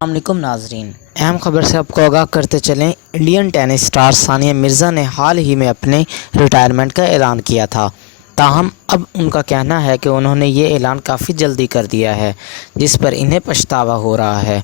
السلام علیکم ناظرین، اہم خبر سے آپ کو آگاہ کرتے چلیں۔ Indian tennis star Sania Mirza نے حال ہی میں اپنے ریٹائرمنٹ کا اعلان کیا تھا، تاہم اب ان کا کہنا ہے کہ انہوں نے یہ اعلان کافی جلدی کر دیا ہے، جس پر انہیں پچھتاوا ہو رہا ہے۔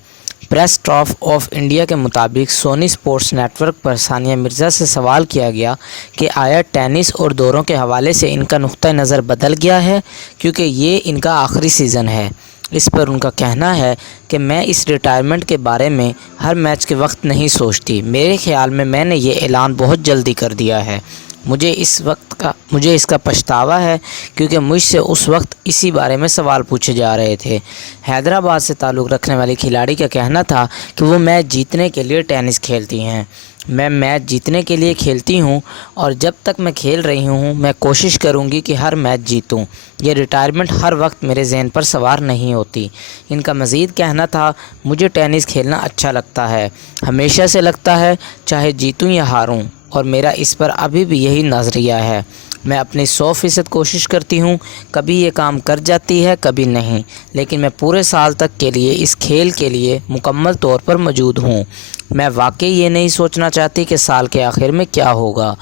پریس ٹراف آف انڈیا کے مطابق سونی اسپورٹس نیٹ ورک پر ثانیہ مرزا سے سوال کیا گیا کہ آیا ٹینس اور دوروں کے حوالے سے ان کا نقطہ نظر بدل گیا ہے، کیونکہ یہ ان کا آخری سیزن ہے۔ اس پر ان کا کہنا ہے کہ میں اس ریٹائرمنٹ کے بارے میں ہر میچ کے وقت نہیں سوچتی، میرے خیال میں نے یہ اعلان بہت جلدی کر دیا ہے۔ مجھے اس کا پچھتاوا ہے، کیونکہ مجھ سے اس وقت اسی بارے میں سوال پوچھے جا رہے تھے۔ حیدرآباد سے تعلق رکھنے والی کھلاڑی کا کہنا تھا کہ وہ میچ جیتنے کے لیے ٹینس کھیلتی ہیں۔ میں میچ جیتنے کے لیے کھیلتی ہوں اور جب تک میں کھیل رہی ہوں میں کوشش کروں گی کہ ہر میچ جیتوں۔ یہ ریٹائرمنٹ ہر وقت میرے ذہن پر سوار نہیں ہوتی۔ ان کا مزید کہنا تھا، مجھے ٹینس کھیلنا اچھا لگتا ہے، ہمیشہ سے لگتا ہے، چاہے جیتوں یا ہاروں، اور میرا اس پر ابھی بھی یہی نظریہ ہے۔ میں اپنی 100% کوشش کرتی ہوں، کبھی یہ کام کر جاتی ہے کبھی نہیں، لیکن میں پورے سال تک کے لیے اس کھیل کے لیے مکمل طور پر موجود ہوں۔ میں واقعی یہ نہیں سوچنا چاہتی کہ سال کے آخر میں کیا ہوگا۔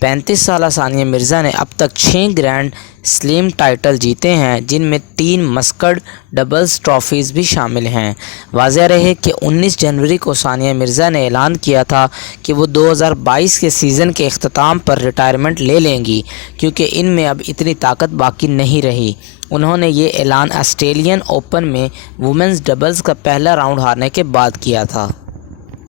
35 سالہ ثانیہ مرزا نے اب تک 6 گرینڈ سلیم ٹائٹل جیتے ہیں، جن میں 3 مسکڈ ڈبلز ٹرافیز بھی شامل ہیں۔ واضح رہے کہ 19 جنوری کو ثانیہ مرزا نے اعلان کیا تھا کہ وہ 2022 کے سیزن کے اختتام پر ریٹائرمنٹ لے لیں گی، کیونکہ ان میں اب اتنی طاقت باقی نہیں رہی۔ انہوں نے یہ اعلان آسٹریلین اوپن میں وومنز ڈبلز کا پہلا راؤنڈ ہارنے کے بعد کیا تھا۔